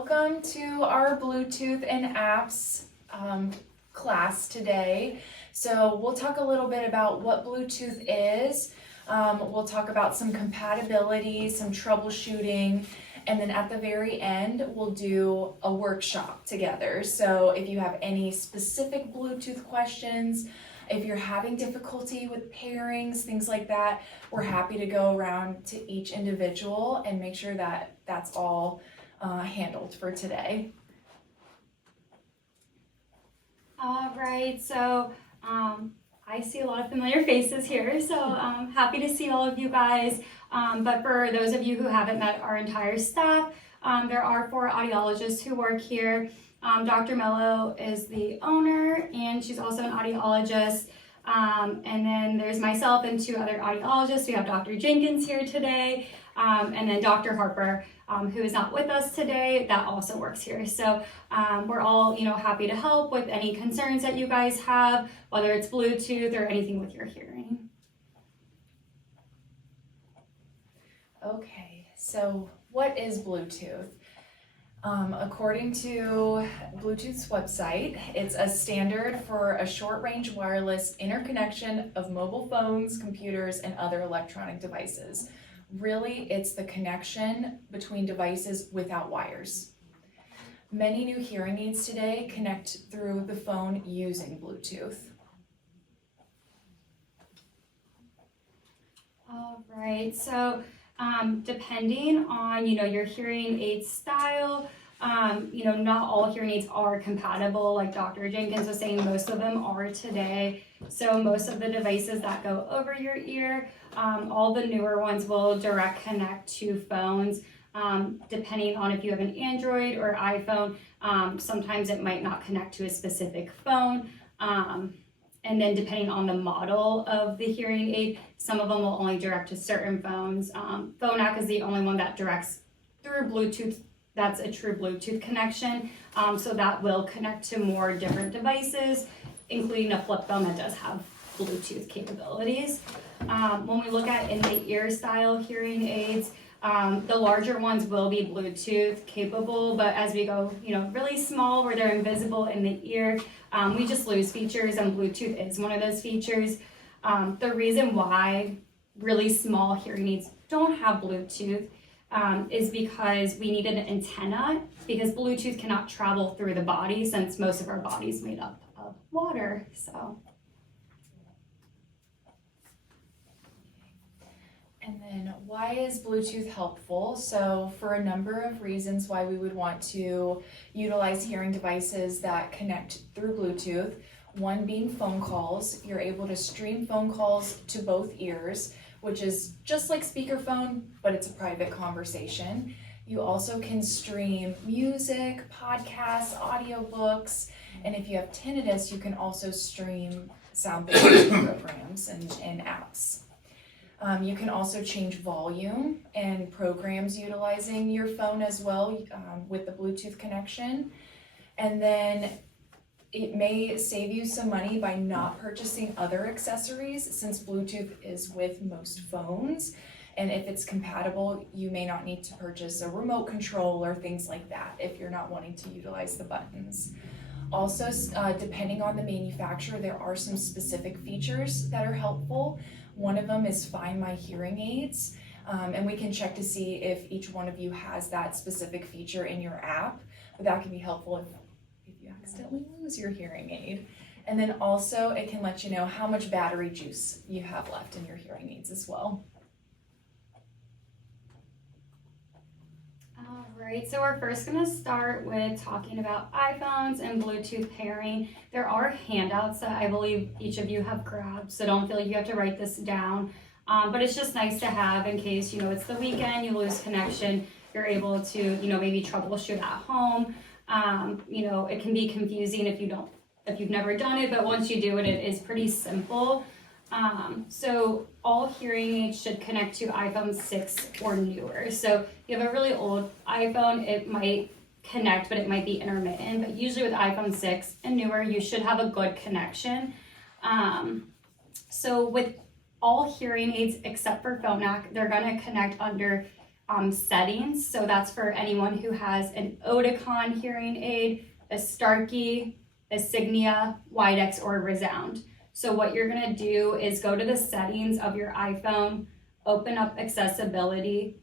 welcome to our Bluetooth and apps class today. So we'll talk a little bit about what Bluetooth is. We'll talk about some compatibility, some troubleshooting, and then at the very end, we'll do a workshop together. So if you have any specific Bluetooth questions, if you're having difficulty with pairings, things like that, we're happy to go around to each individual and make sure that that's all handled for today. All right, so I see a lot of familiar faces here, so I'm happy to see all of you guys. But for those of you who haven't met our entire staff, there are 4 audiologists who work here. Dr. Mello is the owner, and she's also an audiologist. And then there's myself and 2 other audiologists. We have Dr. Jenkins here today, and then Dr. Harper, who is not with us today, that also works here. So we're all, happy to help with any concerns that you guys have, whether it's Bluetooth or anything with your hearing. Okay, so what is Bluetooth? According to Bluetooth's website, it's a standard for a short-range wireless interconnection of mobile phones, computers, and other electronic devices. Really, it's the connection between devices without wires. Many new hearing aids today connect through the phone using Bluetooth. All right, so depending on, your hearing aid style, not all hearing aids are compatible. Like Dr. Jenkins was saying, most of them are today. So most of the devices that go over your ear, all the newer ones will direct connect to phones. Depending on if you have an Android or iPhone, sometimes it might not connect to a specific phone. And then depending on the model of the hearing aid, some of them will only direct to certain phones. Phonak is the only one that directs through Bluetooth. That's a true Bluetooth connection. So that will connect to more different devices, including a flip phone that does have Bluetooth capabilities. When we look at in the ear style hearing aids, the larger ones will be Bluetooth capable, but as we go, really small where they're invisible in the ear, we just lose features, and Bluetooth is one of those features. The reason why really small hearing aids don't have Bluetooth is because we need an antenna, because Bluetooth cannot travel through the body since most of our body is made up of water. And then why is Bluetooth helpful? So for a number of reasons why we would want to utilize hearing devices that connect through Bluetooth. One being phone calls. You're able to stream phone calls to both ears, which is just like speakerphone, but it's a private conversation. You also can stream music, podcasts, audiobooks, and if you have tinnitus, you can also stream sound therapy programs and apps. You can also change volume and programs utilizing your phone as well with the Bluetooth connection. And then it may save you some money by not purchasing other accessories, since Bluetooth is with most phones. And if it's compatible, you may not need to purchase a remote control or things like that if you're not wanting to utilize the buttons. Also, depending on the manufacturer, there are some specific features that are helpful. One of them is Find My Hearing Aids, and we can check to see if each one of you has that specific feature in your app, but that can be helpful if you accidentally lose your hearing aid. And then also it can let you know how much battery juice you have left in your hearing aids as well. All right, so we're first going to start with talking about iPhones and Bluetooth pairing. There are handouts that I believe each of you have grabbed, so don't feel like you have to write this down. But it's just nice to have in case, it's the weekend, you lose connection, you're able to, maybe troubleshoot at home. It can be confusing if you've never done it, but once you do it, it is pretty simple. So all hearing aids should connect to iPhone 6 or newer. So if you have a really old iPhone, it might connect, but it might be intermittent. But usually with iPhone 6 and newer, you should have a good connection. So with all hearing aids except for Phonak, they're going to connect under settings. So that's for anyone who has an Oticon hearing aid, a Starkey, a Signia, Widex, or a Resound. So what you're gonna do is go to the settings of your iPhone, open up accessibility,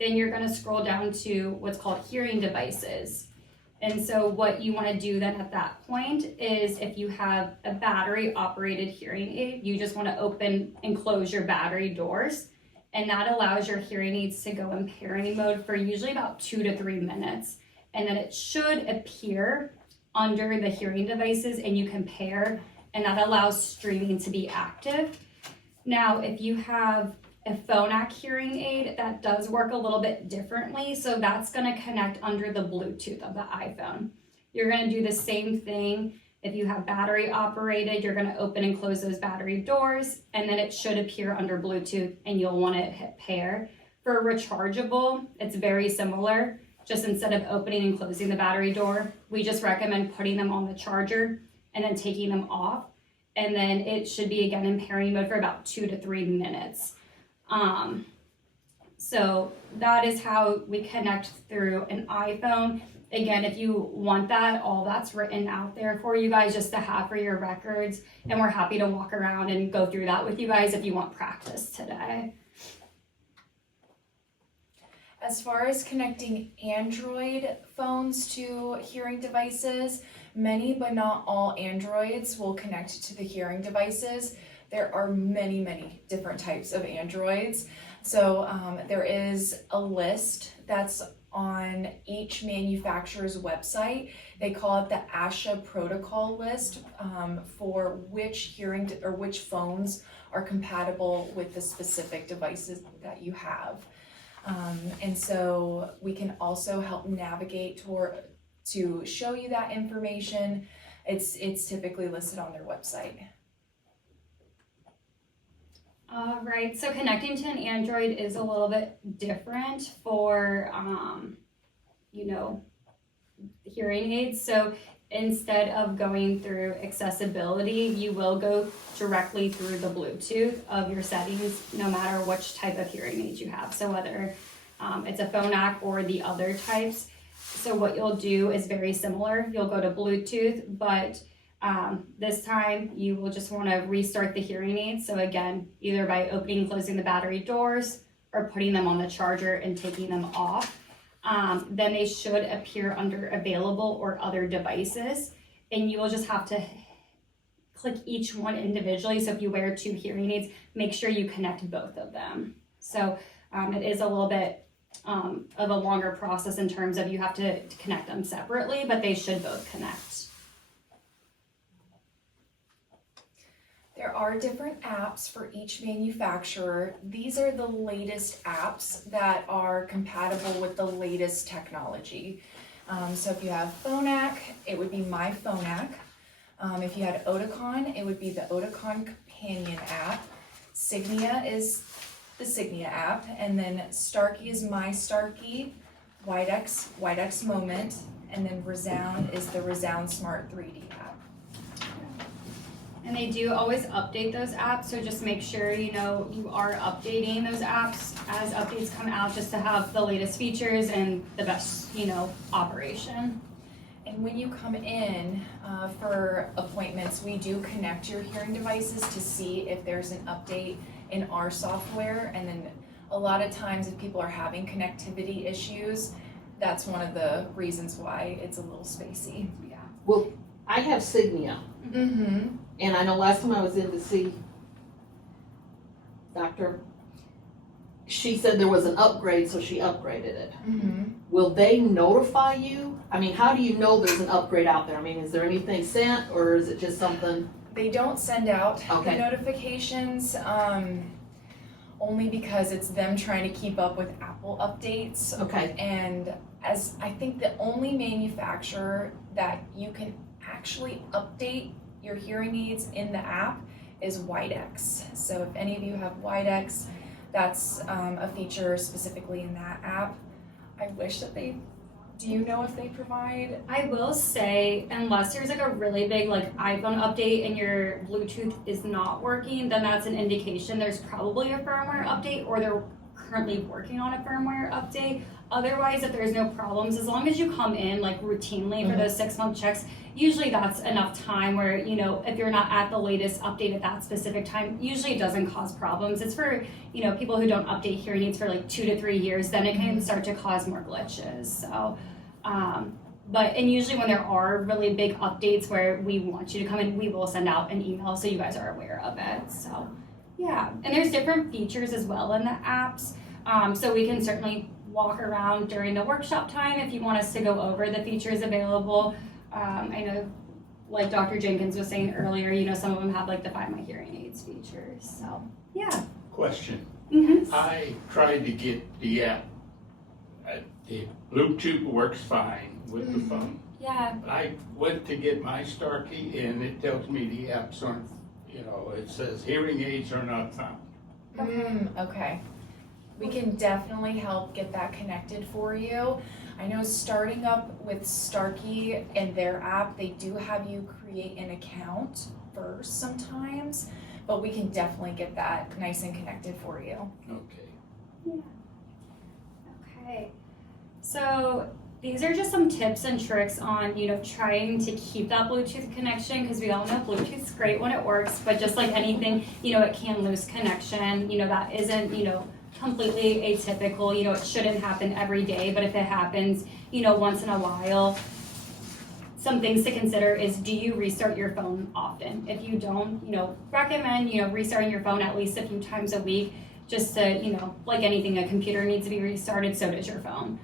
then you're gonna scroll down to what's called hearing devices. And so what you wanna do then at that point is if you have a battery operated hearing aid, you just wanna open and close your battery doors. And that allows your hearing aids to go in pairing mode for usually about 2 to 3 minutes. And then it should appear under the hearing devices and you can pair, and that allows streaming to be active. Now, if you have a phonak hearing aid, that does work a little bit differently. So that's gonna connect under the Bluetooth of the iPhone. You're gonna do the same thing. If you have battery operated, you're gonna open and close those battery doors, and then it should appear under Bluetooth and you'll wanna hit pair. For rechargeable, it's very similar. Just instead of opening and closing the battery door, we just recommend putting them on the charger and then taking them off. And then it should be again in pairing mode for about 2 to 3 minutes. So that is how we connect through an iPhone. Again, if you want that, all that's written out there for you guys just to have for your records. And we're happy to walk around and go through that with you guys if you want practice today. As far as connecting Android phones to hearing devices, many but not all Androids will connect to the hearing devices. There are many, many different types of Androids. So there is a list that's on each manufacturer's website. They call it the ASHA protocol list for which which phones are compatible with the specific devices that you have. And so we can also help navigate to show you that information. It's typically listed on their website. All right, so connecting to an Android is a little bit different for, hearing aids. So instead of going through accessibility, you will go directly through the Bluetooth of your settings, no matter which type of hearing aid you have. So whether it's a phonak or the other types. So what you'll do is very similar. You'll go to Bluetooth, but this time you will just want to restart the hearing aids. So again, either by opening and closing the battery doors or putting them on the charger and taking them off. Then they should appear under available or other devices. And you will just have to click each one individually. So if you wear 2 hearing aids, make sure you connect both of them. So it is a little bit of a longer process in terms of you have to connect them separately, but they should both connect. There are different apps for each manufacturer. These are the latest apps that are compatible with the latest technology. So if you have Phonak, it would be My Phonak. If you had Oticon, it would be the Oticon Companion app. Signia is the Signia app, and then Starkey is My Starkey, Widex Moment, and then Resound is the Resound Smart 3D app. And they do always update those apps, so just make sure you are updating those apps as updates come out, just to have the latest features and the best operation. And when you come in for appointments, we do connect your hearing devices to see if there's an update in our software. And then a lot of times if people are having connectivity issues, that's one of the reasons why it's a little spacey. Yeah. Well, I have Signia. Mm-hmm. And I know last time I was in to see Doctor, she said there was an upgrade, so she upgraded it. Mm-hmm. Will they notify you? I mean, how do you know there's an upgrade out there? I mean, is there anything sent, or is it just something? They don't send out Okay. the notifications, only because it's them trying to keep up with Apple updates. Okay. And as I think the only manufacturer that you can actually update your hearing aids in the app is Widex. So if any of you have Widex, that's a feature specifically in that app. I wish that do you know if they provide? I will say, unless there's like a really big iPhone update and your Bluetooth is not working, then that's an indication there's probably a firmware update, or there currently working on a firmware update. Otherwise, if there's no problems, as long as you come in like routinely for those 6-month checks, usually that's enough time where, you know, if you're not at the latest update at that specific time, usually it doesn't cause problems. It's for, you know, people who don't update hearing aids for like 2 to 3 years, then it can start to cause more glitches. So, and usually when there are really big updates where we want you to come in, we will send out an email so you guys are aware of it. So, yeah. And there's different features as well in the apps. So we can certainly walk around during the workshop time if you want us to go over the features available. I know, like Dr. Jenkins was saying earlier, you know, some of them have like the Find My Hearing Aids features. So, yeah. Question. Mm-hmm. I tried to get the app. The Bluetooth works fine with the phone. Yeah. But I went to get my star key and it tells me the apps aren't, you know, it says hearing aids are not found. Okay. We can definitely help get that connected for you. I know starting up with Starkey and their app, they do have you create an account first sometimes, but we can definitely get that nice and connected for you. Okay. Yeah. Okay. So these are just some tips and tricks on, you know, trying to keep that Bluetooth connection, because we all know Bluetooth's great when it works, but just like anything, you know, it can lose connection. You know, that isn't, you know, completely atypical. You know, it shouldn't happen every day, but if it happens, you know, once in a while, some things to consider is, do you restart your phone often? If you don't, you know, recommend, you know, restarting your phone at least a few times a week, just to, you know, like anything, a computer needs to be restarted, so does your phone.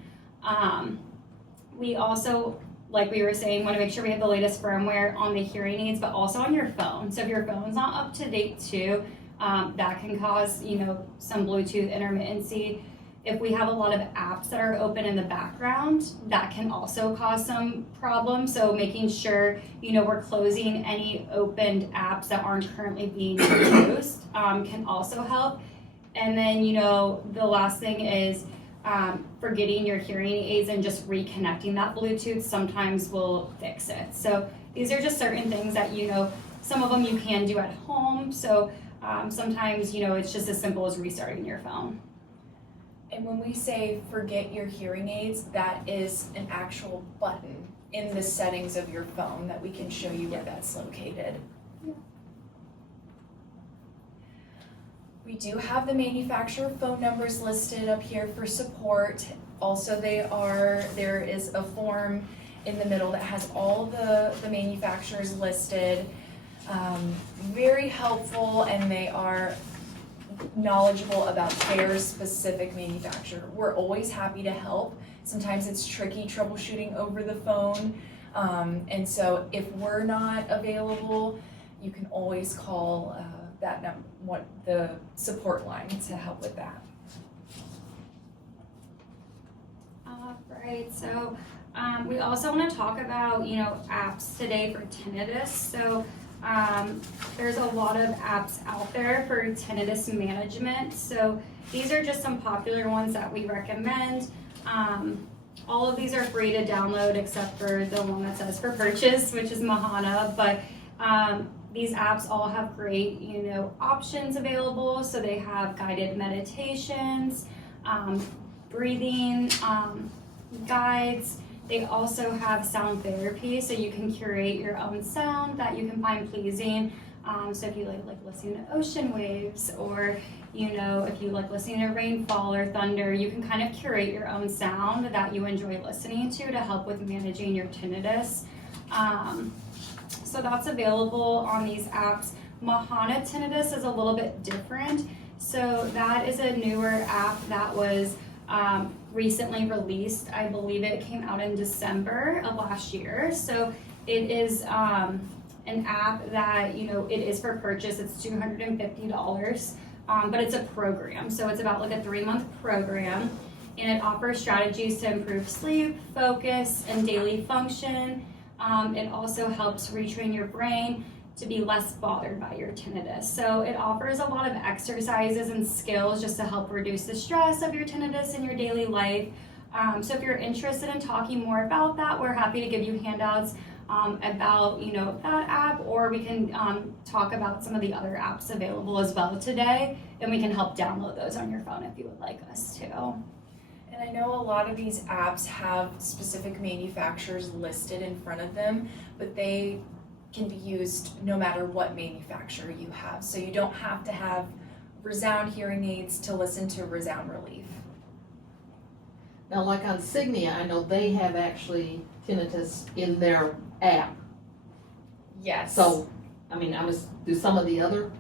We also, like we were saying, want to make sure we have the latest firmware on the hearing aids, but also on your phone. So if your phone's not up to date too, that can cause, you know, some Bluetooth intermittency. If we have a lot of apps that are open in the background, that can also cause some problems. So making sure, you know, we're closing any opened apps that aren't currently being used can also help. And then, you know, the last thing is forgetting your hearing aids and just reconnecting that Bluetooth sometimes will fix it. So these are just certain things that, you know, some of them you can do at home. So sometimes, you know, it's just as simple as restarting your phone. And when we say forget your hearing aids, that is an actual button in the settings of your phone that we can show you where that's located. Yeah. We do have the manufacturer phone numbers listed up here for support. Also, there is a form in the middle that has all the manufacturers listed. Very helpful, and they are knowledgeable about their specific manufacturer. We're always happy to help. Sometimes it's tricky troubleshooting over the phone, and so if we're not available, you can always call the support line to help with that. Right, so we also want to talk about, you know, apps today for tinnitus. So there's a lot of apps out there for tinnitus management. So these are just some popular ones that we recommend. All of these are free to download except for the one that says for purchase, which is Mahana. But these apps all have great, you know, options available. So they have guided meditations, breathing guides. They also have sound therapy, so you can curate your own sound that you can find pleasing. So if you like listening to ocean waves, or, you know, if you like listening to rainfall or thunder, you can kind of curate your own sound that you enjoy listening to help with managing your tinnitus. So that's available on these apps. Mahana Tinnitus is a little bit different. So that is a newer app that was recently released. I believe it came out in December of last year. So it is an app that, you know, it is for purchase. It's $250, but it's a program. So it's about like a 3-month program, and it offers strategies to improve sleep, focus, and daily function. It also helps retrain your brain to be less bothered by your tinnitus. So it offers a lot of exercises and skills just to help reduce the stress of your tinnitus in your daily life. So if you're interested in talking more about that, we're happy to give you handouts about, you know, that app, or we can talk about some of the other apps available as well today, and we can help download those on your phone if you would like us to. And I know a lot of these apps have specific manufacturers listed in front of them, but they can be used no matter what manufacturer you have. So you don't have to have Resound hearing aids to listen to Resound Relief. Now, like on Signia, I know they have actually tinnitus in their app. Yes. So, I mean, do some of the other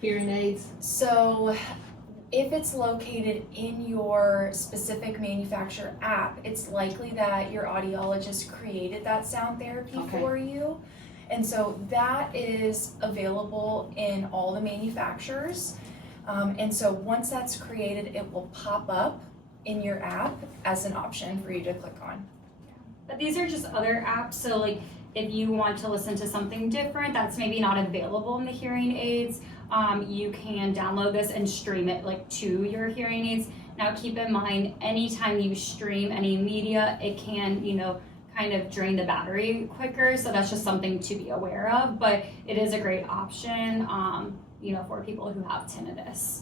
hearing aids? So if it's located in your specific manufacturer app, it's likely that your audiologist created that sound therapy Okay. for you. And so that is available in all the manufacturers. And so once that's created, it will pop up in your app as an option for you to click on. But these are just other apps, so like if you want to listen to something different that's maybe not available in the hearing aids, you can download this and stream it like to your hearing aids. Now keep in mind, anytime you stream any media, it can, you know, kind of drain the battery quicker, so that's just something to be aware of, but it is a great option, you know, for people who have tinnitus.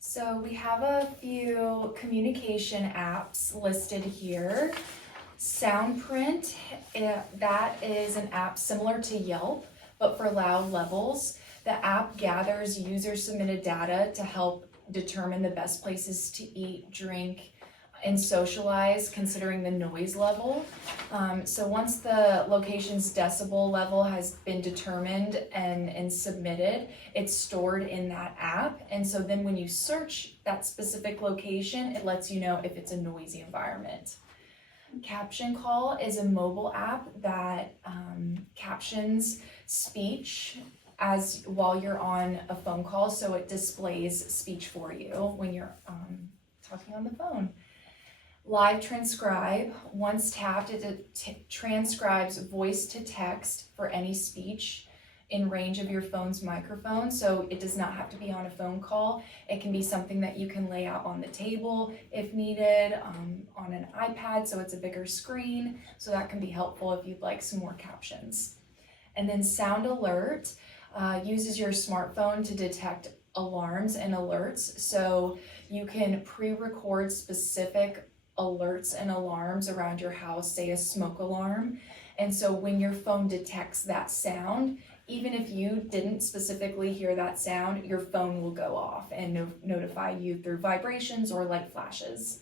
So we have a few communication apps listed here. Soundprint, that is an app similar to Yelp, but for loud levels. The app gathers user-submitted data to help determine the best places to eat, drink, and socialize, considering the noise level. So once the location's decibel level has been determined and submitted, it's stored in that app. And so then when you search that specific location, it lets you know if it's a noisy environment. Caption Call is a mobile app that captions speech while you're on a phone call, so it displays speech for you when you're talking on the phone. Live Transcribe, once tapped, it transcribes voice to text for any speech in range of your phone's microphone, so it does not have to be on a phone call. It can be something that you can lay out on the table if needed, on an iPad, so it's a bigger screen, so that can be helpful if you'd like some more captions. And then Sound Alert uses your smartphone to detect alarms and alerts, so you can pre-record specific alerts and alarms around your house, say a smoke alarm. And so when your phone detects that sound, even if you didn't specifically hear that sound, your phone will go off and notify you through vibrations or light flashes.